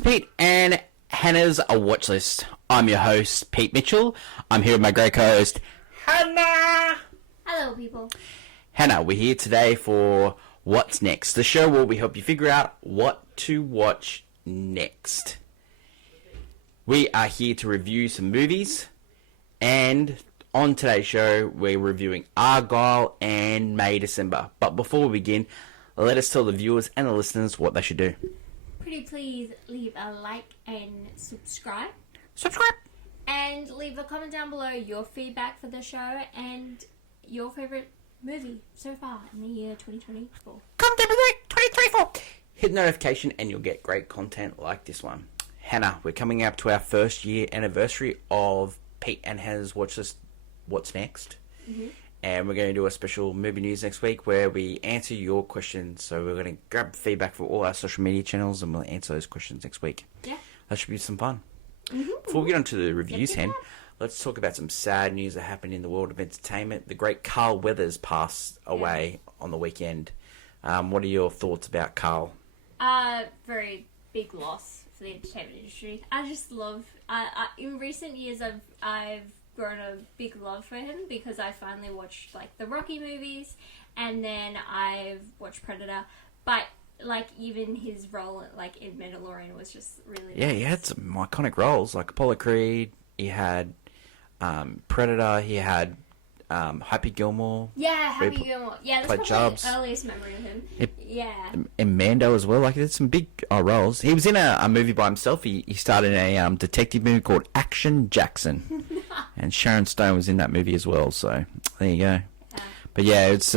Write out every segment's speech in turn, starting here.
to Pete and Hannah's A Watch List. I'm your host, Pete Mitchell. I'm here with my great co-host, Hannah. Hello, people. Hannah, we're here today for What's Next, the show where we help you figure out what to watch next. We are here to review some movies, and on today's show, we're reviewing Argylle and May December. But before we begin, let us tell the viewers and the listeners what they should do. Pretty please leave a like and subscribe. And leave a comment down below your feedback for the show and your favourite movie so far in the year 2024. Comment down below 2024. Hit the notification and you'll get great content like this one. Hannah, we're coming up to our first year anniversary of Pete and Hannah's Watch List, What's Next? Mm-hmm. And we're going to do a special movie news next week where we answer your questions. So we're going to grab feedback from all our social media channels and we'll answer those questions next week. Yeah. That should be some fun. Mm-hmm. Before we get on to the reviews, Hen, let's talk about some sad news that happened in the world of entertainment. The great Carl Weathers passed away on the weekend. What are your thoughts about Carl? Very big loss for the entertainment industry. I just love... in recent years, I've grown a big love for him because I finally watched like the Rocky movies and then I've watched Predator, but like even his role like in Mandalorian was just really nice. He had some iconic roles like Apollo Creed. He had Predator. He had Happy Gilmore. Yeah, Happy Gilmore. Yeah, that's probably Jobs. the earliest memory of him. And Mando as well. Like, there's some big roles. He was in a movie by himself. He starred in a detective movie called Action Jackson. And Sharon Stone was in that movie as well. So, there you go. Yeah. But yeah, it's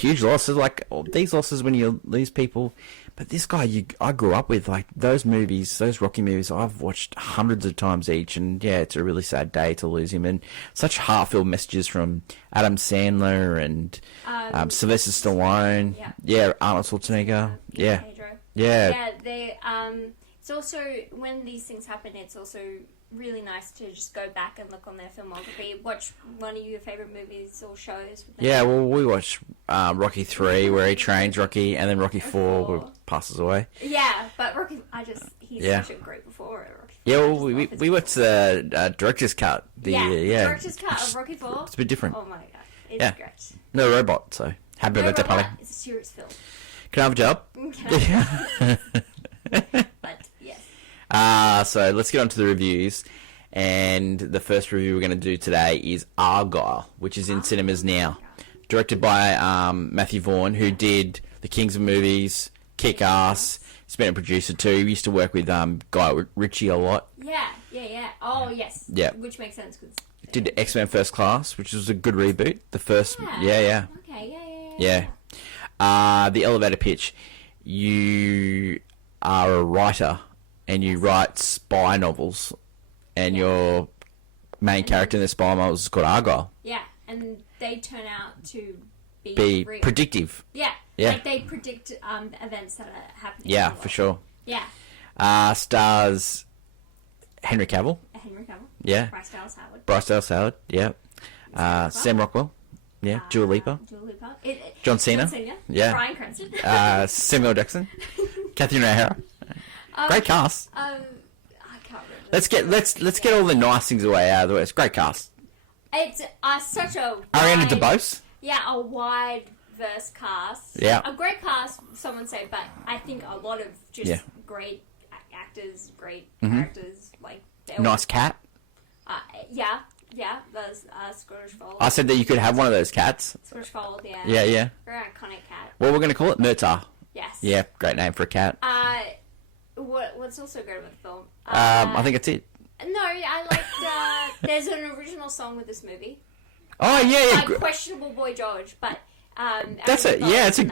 huge losses. Like, these losses when you lose people. But this guy, I grew up with, like, those movies, those Rocky movies, I've watched hundreds of times each. And yeah, it's a really sad day to lose him. And such heartfelt messages from Adam Sandler and Sylvester Stallone. Yeah, Arnold Schwarzenegger. Yeah. They, it's also, when these things happen, it's also really nice to just go back and look on their filmography, watch one of your favourite movies or shows. With them. Yeah, well, we watched Rocky 3 where he trains Rocky, and then Rocky 4 where he passes away. Yeah, but Rocky, he's such a great performer at Rocky 4. Yeah, well, we watched the director's cut. The director's cut of Rocky 4. It's a bit different. Oh my god, it's great. No robot, so happy birthday party. It's a serious film. Can I have a job? But yes. So let's get on to the reviews. And the first review we're going to do today is Argylle, which is in cinemas now. Directed by Matthew Vaughn, who did The Kings of Movies, Kick-Ass. He's been a producer too. He used to work with Guy Ritchie a lot. Yeah. Oh, yes. Yeah. Which makes sense. Cause, did X-Men First Class, which was a good reboot. The first... Yeah. Okay, Yeah. The elevator pitch. You are a writer and you write spy novels, and your main character in the spy novels is called Argylle. Yeah, and they turn out to be real. predictive. Yeah, like they predict events that are happening. Yeah, for sure. Yeah. Stars Henry Cavill. Yeah. Bryce Dallas Howard. Yeah. Sam Rockwell. Yeah. Dua Lipa. John Cena. Yeah. Bryan Cranston. Samuel Jackson. Catherine O'Hara. Great cast. I can't remember. Let's get all the nice things away out of the way. It's a great cast. It's such a Ariana DeBose. Yeah, a wide verse cast. Yeah. A great cast, some would say, but I think a lot of just great actors, great characters. Like nice cat. Yeah. There's Scottish Fold. I said that you could have one of those cats. Scottish Fold, yeah. Yeah. Very iconic cat. What we're going to call it? Murtaugh. Yes. Yeah, great name for a cat. What's also good about the film? I think it's it. No, I liked, there's an original song with this movie. Oh, yeah. Like Questionable Boy George, but... that's it. Yeah, it's a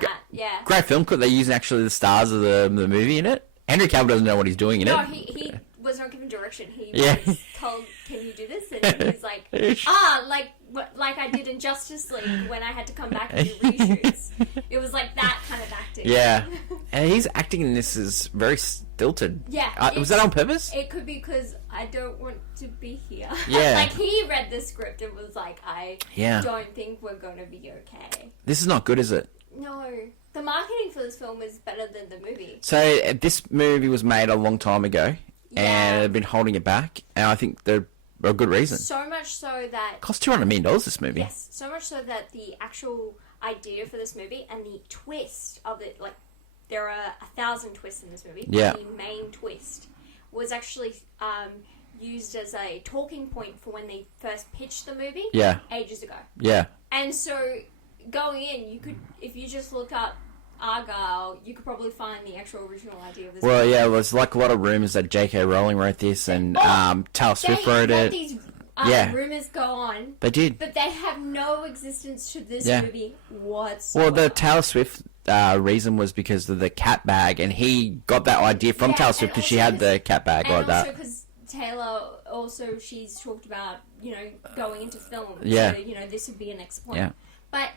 great film. Could they use actually the stars of the movie in it? Henry Cavill doesn't know what he's doing in it. No, he was not given direction. He was told, "Can you do this?" And he's like, like I did in Justice League when I had to come back and do reshoots. It was like that kind of acting. Yeah, and his acting in this is very stilted. Yeah, was that on purpose? It could be because I don't want to be here. Yeah, like he read the script and was like, I don't think we're gonna be okay. This is not good, is it? No. the marketing for this film is better than the movie. So this movie was made a long time ago, and they've been holding it back, and I think they're a good reason. So much so that... It cost $200 million, this movie. Yes, so much so that the actual idea for this movie and the twist of it, like, there are 1,000 twists in this movie. Yeah. The main twist was actually used as a talking point for when they first pitched the movie. Yeah. Ages ago. Yeah. And so, going in, you could, if you just look up Argylle, you could probably find the actual original idea of this Well, movie. yeah, there's like a lot of rumours that J.K. Rowling wrote this, and Taylor Swift wrote it. These rumours go on. They did. But they have no existence to this movie Well, whatsoever. the Taylor Swift reason was because of the cat bag, and he got that idea from Taylor Swift because she had the cat bag like that. And also because Taylor, she's talked about, going into film. Yeah. So, this would be a next point. Yeah. But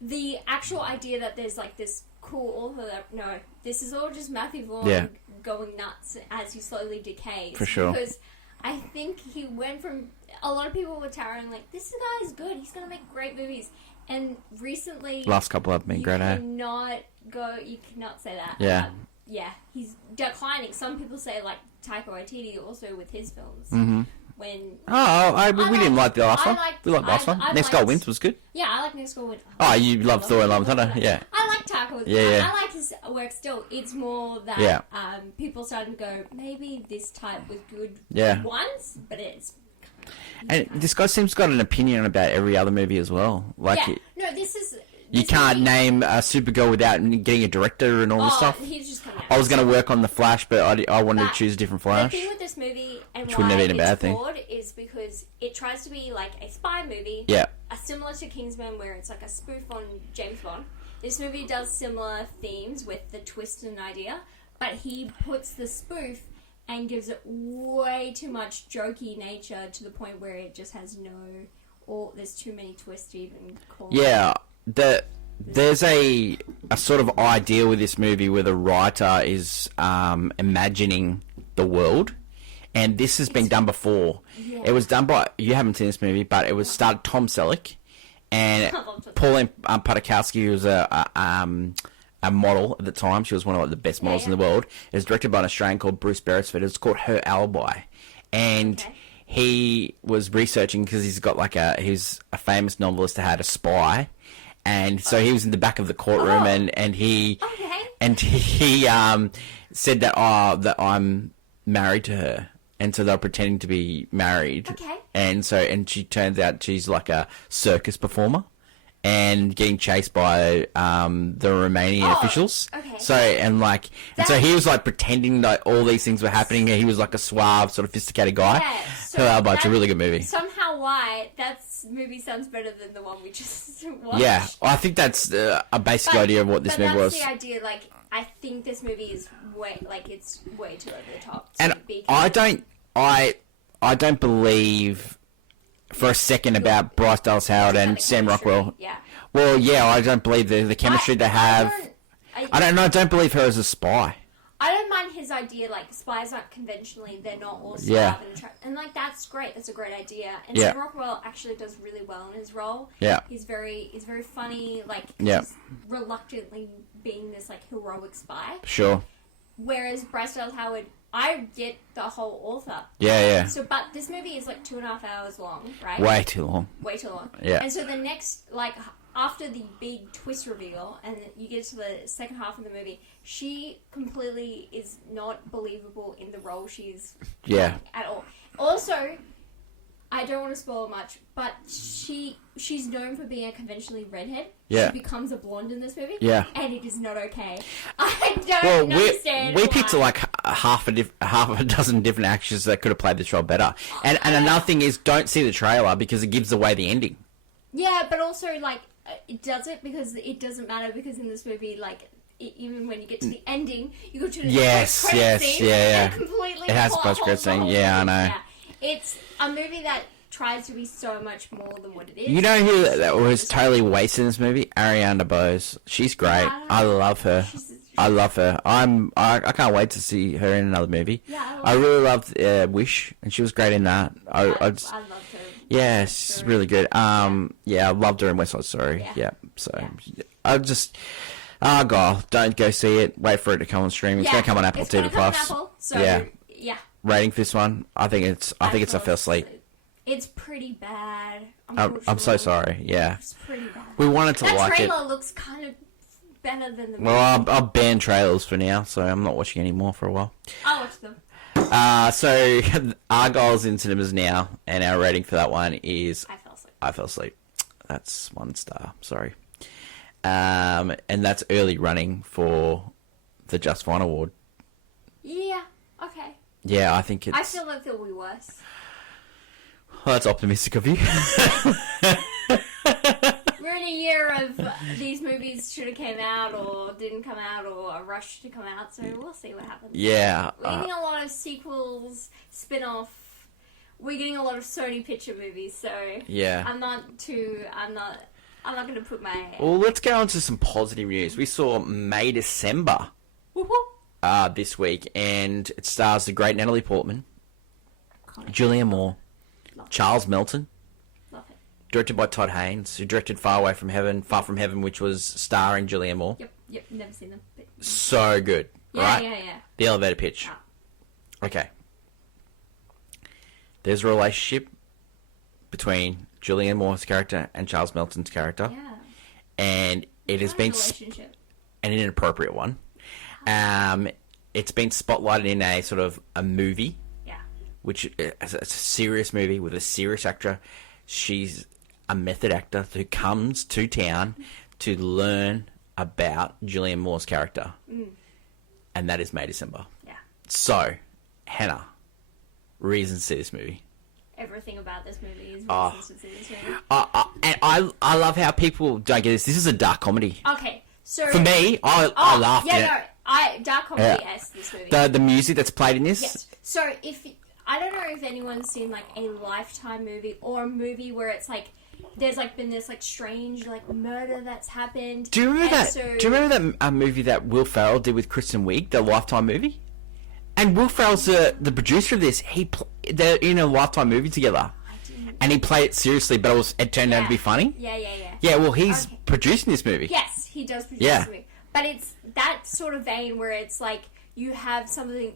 the actual idea that there's, like, this cool author that, no, this is all just Matthew Vaughn going nuts as he slowly decays. For sure. Because I think he went from... A lot of people were towering, like, this guy's good, he's going to make great movies. And recently... Last couple have been great, eh? You cannot say that. Yeah. He's declining. Some people say, like, Taika Waititi also with his films. Mm-hmm. When... we didn't like the last one. We liked the last one. Next Goal Wins was good. Yeah, I like Next Goal Wins. Oh, you love Thor and Love and Thunder? Yeah. I like Taika. I like his work still. It's more that people starting to go, maybe this type was good once, but it's... And this guy seems to got an opinion about every other movie as well. Like, this is... You can't name a Supergirl without getting a director and all this stuff. He's just coming out. I was going to work on The Flash, but I wanted to choose a different Flash. The thing with this movie and which why would never been a bad it's thing. flawed is because it tries to be like a spy movie. Yeah. Similar to Kingsman, where it's like a spoof on James Bond. This movie does similar themes with the twist and idea, but he puts the spoof and gives it way too much jokey nature to the point where it just has there's too many twists to even call it. Yeah. There's a sort of idea with this movie where the writer is imagining the world, and this has been done before. Yeah. It was done by, you haven't seen this movie, but it was started Tom Selleck and Pauline Podakowski, who was a model at the time. She was one of the best models in the world. It was directed by an Australian called Bruce Beresford. It's called Her Alibi, and he was researching because he's got he's a famous novelist that had a spy. And so he was in the back of the courtroom, and he said that I'm married to her, and so they're pretending to be married. Okay. And she turns out she's like a circus performer, and getting chased by the Romanian officials. Okay. So he was like pretending that all these things were happening. And he was like a suave, sort of sophisticated guy. Yeah. So Her Alibi, it's a really good movie. Somehow, that movie sounds better than the one we just watched. Yeah, I think that's a basic idea of what this movie was. That's the idea. Like, I think this movie is it's way too over the top. And I don't believe for a second about Bryce Dallas Howard and Sam Rockwell. Yeah. Well, yeah, I don't believe the chemistry they have. I don't believe her as a spy. I don't mind his idea, like, spies aren't conventionally, they're not all suave and like, that's great, that's a great idea. And Sam Rockwell actually does really well in his role. Yeah. He's very funny, like, he's reluctantly being this, like, heroic spy. Sure. Whereas Bryce Dallas Howard, I get the whole author. Yeah. So, but this movie is, like, 2.5 hours long, right? Way too long. Yeah. And so the next, like, after the big twist reveal, and you get to the second half of the movie, she completely is not believable in the role she's playing at all. Also, I don't want to spoil much, but she's known for being a conventionally redhead. Yeah. She becomes a blonde in this movie. Yeah. And it is not okay. I don't understand we picked like half a dozen different actors that could have played this role better. And another thing is, don't see the trailer because it gives away the ending. Yeah, but also, like, it does it because it doesn't matter because in this movie, like, even when you get to the ending, you go to the post-credit scene and completely it has a post-credit scene. Yeah, I know. Yeah. It's a movie that tries to be so much more than what it is. You know who that was totally wasted in this movie? Ariana DeBose. She's great. I love her. I love her. I can't wait to see her in another movie. Yeah, I really loved Wish, and she was great in that. I loved her. Yeah, she's really good. I loved her in West Side Story. Yeah. So I just Argylle, don't go see it. Wait for it to come on stream. It's going to come on Apple TV Plus. Yeah. Rating for this one, I think it's a first sleep. It's pretty bad. I'm so sorry. Yeah. It's pretty bad. We wanted to like it. That trailer looks kind of better than the movie. Well, I'll ban trailers for now, so I'm not watching any more for a while. I'll watch them. So Argylle's in cinemas now, and our rating for that one is I fell asleep. That's 1 star. Sorry. And that's early running for the Just Fine Award. Yeah. Okay. Yeah, I think it's... I feel like it'll be worse. Well, that's optimistic of you. We're in a year of these movies should have came out or didn't come out or are rushed to come out, so we'll see what happens. Yeah. We're getting a lot of sequels, spin-off. We're getting a lot of Sony picture movies, so yeah. I'm not going to put my... Well, let's go on to some positive news. We saw May December this week, and it stars the great Natalie Portman, Julianne Moore, Charles Melton, directed by Todd Haynes, who directed Far From Heaven, which was starring Julianne Moore. Yep, never seen them. But... So good, right? Yeah. The elevator pitch. Okay. There's a relationship between Julianne Moore's character and Charles Melton's character. Yeah. And it has been... an inappropriate one. It's been spotlighted in a sort of a movie. Yeah. Which is a serious movie with a serious actor. She's a method actor who comes to town to learn about Julianne Moore's character. And that is May December. Yeah. So, Hannah, reasons to see this movie. Everything about this movie is reasons to see this movie. And I love how people don't get this. This is a dark comedy. Okay, so... For me, I laughed at it. Dark comedy this movie. The music that's played in this? Yes. So, I don't know if anyone's seen, like, a Lifetime movie or a movie where it's, like, there's, like, been this, like, strange, like, murder that's happened. Do you remember that? Do you remember that movie that Will Ferrell did with Kristen Wiig, the Lifetime movie? And Will Ferrell's the producer of this. They're in a Lifetime movie together. And he played it seriously, but it turned out to be funny. Yeah. Yeah, well, he's producing this movie. Yes, he does produce this movie. But it's that sort of vein where it's like you have something,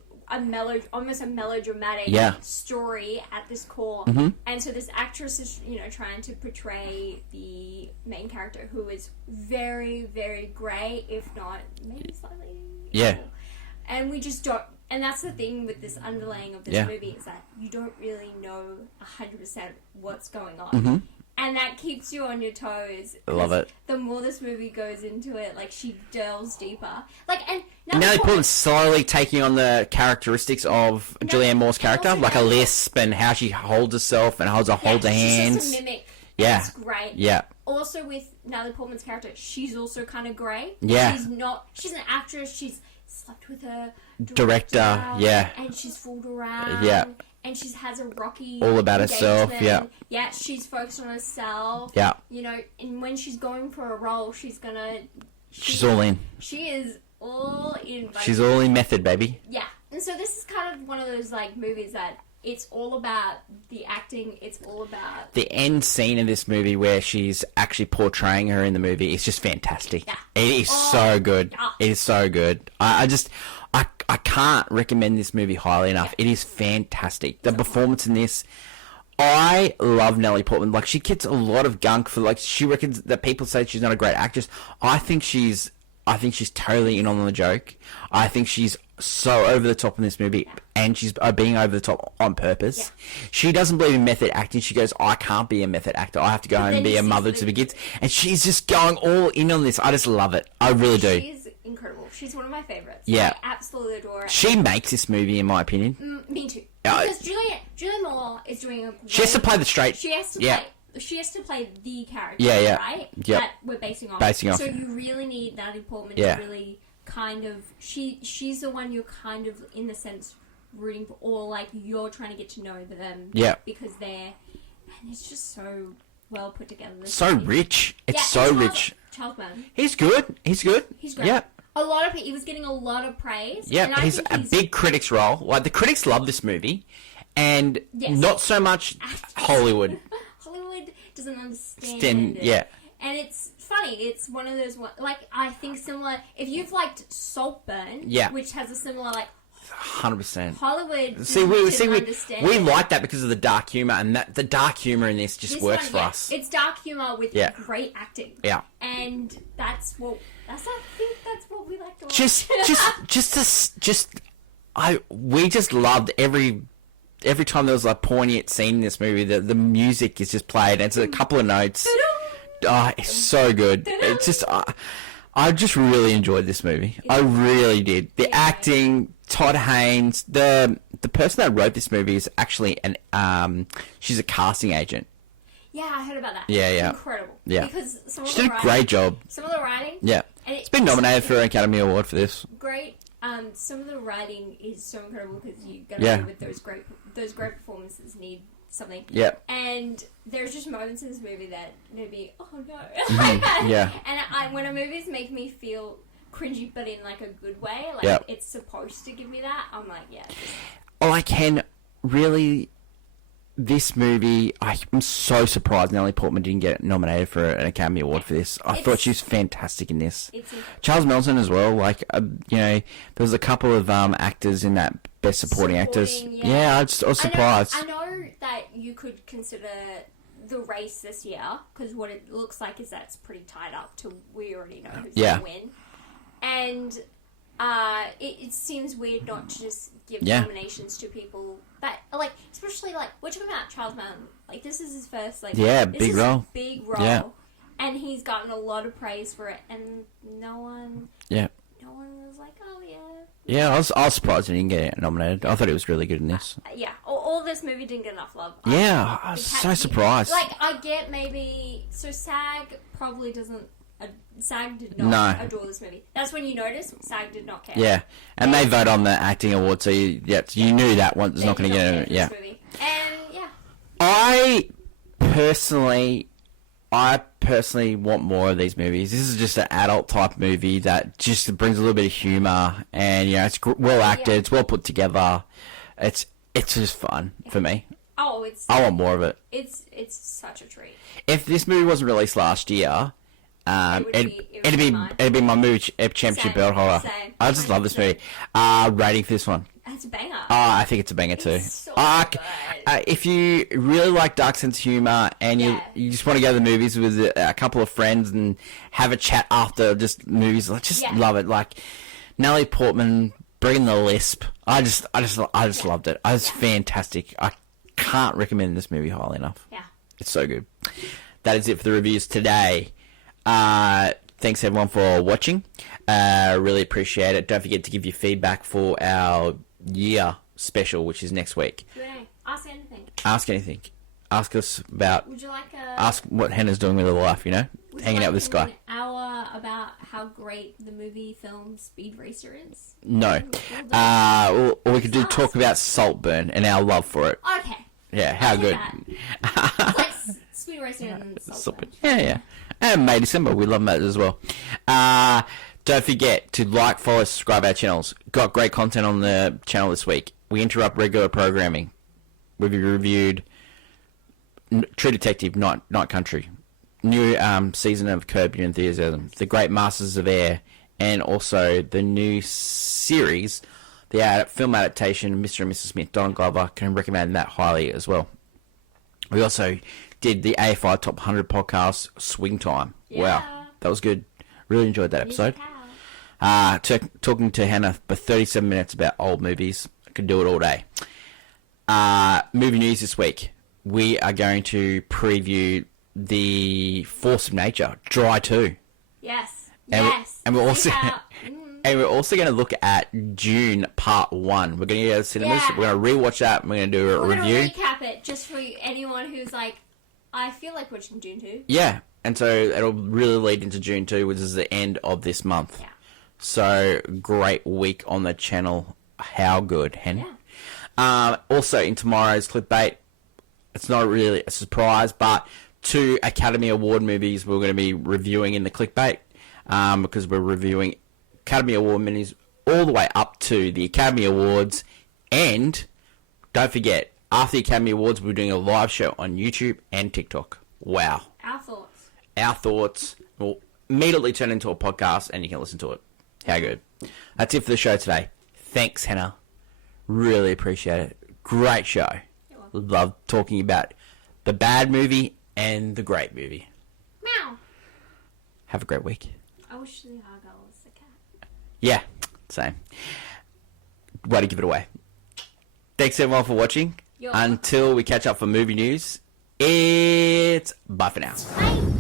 almost a melodramatic story at this core. Mm-hmm. And so this actress is, trying to portray the main character who is very, very grey, if not maybe slightly evil. And we just don't... And that's the thing with this underlaying of this movie is that you don't really know 100% what's going on. Mm-hmm. And that keeps you on your toes. I love it. The more this movie goes into it, like, she delves deeper. And Natalie Portman's slowly taking on the characteristics of Julianne Moore's character, like a lisp and how she holds herself and holds her hands. She's just a mimic. Yeah. It's great. Yeah. Also with Natalie Portman's character, she's also kind of grey. Yeah. She's an actress, she's slept with her director, and she's fooled around, and she has a rocky all about herself, she's focused on herself, and when she's going for a role, she's all in. She is all in. She's all in method, baby. Yeah, and so this is kind of one of those like movies that it's all about the acting. It's all about the end scene of this movie where she's actually portraying her in the movie. It's just fantastic. Yeah. It is so good. Yeah. It is so good. I can't recommend this movie highly enough. Yeah. It is fantastic. The performance in this, I love Natalie Portman. Like, she gets a lot of gunk for, like, she reckons that people say she's not a great actress. I think she's totally in on the joke. I think she's so over the top in this movie, and she's being over the top on purpose. Yeah. She doesn't believe in method acting. She goes, I can't be a method actor. I have to go home and be a mother to the kids. And she's just going all in on this. I just love it. I really do. She's incredible. She's one of my favourites. Yeah. I absolutely adore her. She makes this movie, in my opinion. Me too. Because Julianne Moore is doing a great... She has to play the straight... She has to play the character, right? Yep. That we're basing off. So you really need Natalie Portman to really kind of... She's the one you're kind of, in the sense, rooting for, or like you're trying to get to know them. Yeah. Because they're... And it's just so well put together. So rich. It's so rich. Charles Mann. He's good. He's great. Yeah. He was getting a lot of praise. Yeah, he's a big critics role. Like, the critics love this movie, and not so much Hollywood. Hollywood doesn't understand it. Yeah. And it's funny. It's one of those like I think similar. If you've liked Saltburn, Yeah. which has a similar like 100%. Hollywood. We like that because of the dark humor, and that the dark humor in this just works for us. It's dark humor with great acting. Yeah. And I think that's what we like to watch. We just loved every time there was a poignant scene in this movie. The music is just played. It's a couple of notes. Oh, it's so good. It's just, I just really enjoyed this movie. I really did. The acting, Todd Haynes, the person that wrote this movie is actually she's a casting agent. Yeah, I heard about that. Yeah, it's yeah. incredible. Yeah. Because she did a great job. Some of the writing. Yeah. It's been nominated for an Academy Award for this. Great. Some of the writing is so incredible because you got to with those great performances need something. Yeah. And there's just moments in this movie that made me, oh no. Mm-hmm. Yeah. And when a movie's make me feel cringy, but in like a good way, like it's supposed to give me that, I'm like, yeah. Oh, I can really. This movie, I'm so surprised Natalie Portman didn't get nominated for an Academy Award for this. I thought she was fantastic in this. Charles Melton as well. Like, there was a couple of actors in that Best Supporting Actors. Yeah, I was surprised. I know that you could consider the race this year, because what it looks like is that it's pretty tied up to we already know who's going to win. And it seems weird not to just give nominations to people that, like, especially, like, we're talking about Charles Melton. Like, this is his first, like... Yeah, big role. Yeah. And he's gotten a lot of praise for it, and no one... Yeah. No one was like, oh, yeah. Yeah, I was surprised he didn't get nominated. I thought he was really good in this. Yeah. All this movie didn't get enough love. I was so surprised. Like, I get maybe... So SAG probably doesn't... SAG did not adore this movie. That's when you notice SAG did not care. Yeah, and they vote on the acting award, so you knew that one was not going to get it. Yeah. Movie. And yeah, I personally want more of these movies. This is just an adult type movie that just brings a little bit of humor, and it's well acted, it's well put together. It's just fun for me. Oh, I want more of it. It's such a treat. If this movie wasn't released last year. It'd be my movie championship belt holder. Same. I just love this movie. Rating for this one. It's a banger. I think it's a banger too. So good. If you really like dark sense of humor and you just want to go to the movies with a couple of friends and have a chat after just movies, love it. Like Natalie Portman bringing the lisp. I just loved it. It was fantastic. I can't recommend this movie highly enough. Yeah. It's so good. That is it for the reviews today. Thanks everyone for watching. Really appreciate it. Don't forget to give your feedback for our year special, which is next week. Ask anything. Ask anything. Ask us about. Would you like ask what Hannah's doing with her life? Hanging out with this guy. An hour about how great the movie film Speed Racer is. No. Or we could talk about Saltburn and our love for it. Okay. Yeah. How good. Like Speed Racer and Saltburn. Yeah. And May December, we love that as well. Don't forget to like, follow, subscribe our channels. Got great content on the channel this week. We interrupt regular programming. We've reviewed True Detective, Night Country, new season of Curb Your Enthusiasm, The Great Masters of Air, and also the new series, the film adaptation, Mr. and Mrs. Smith. Don Glover, can recommend that highly as well. We also did the AFI Top 100 podcast, Swing Time. Yeah. Wow, that was good. Really enjoyed that episode. Talking to Hannah for 37 minutes about old movies. I could do it all day. Movie news this week. We are going to preview The Force of Nature, Dry 2. Yes. And we're also... And we're also going to look at June Part 1. We're going to go to cinemas. Yeah. We're going to rewatch that. And we're going to do a review. We're going to recap it just for anyone who's like, I feel like watching June 2. Yeah. And so it'll really lead into June 2, which is the end of this month. Yeah. So, great week on the channel. How good, Hen? Yeah. Also, in tomorrow's clickbait, it's not really a surprise, but 2 Academy Award movies we're going to be reviewing in the clickbait, because we're reviewing Academy Award movies all the way up to the Academy Awards. And don't forget, after the Academy Awards, we're doing a live show on YouTube and TikTok. Wow. Our thoughts. our thoughts will immediately turn into a podcast and you can listen to it. How good. That's it for the show today. Thanks, Hannah. Really appreciate it. Great show. Love talking about the bad movie and the great movie. Meow. Have a great week. I wish the Argylle was the cat. Yeah, same. Way to give it away. Thanks everyone for watching. Until we catch up for movie news, it's bye for now. Bye.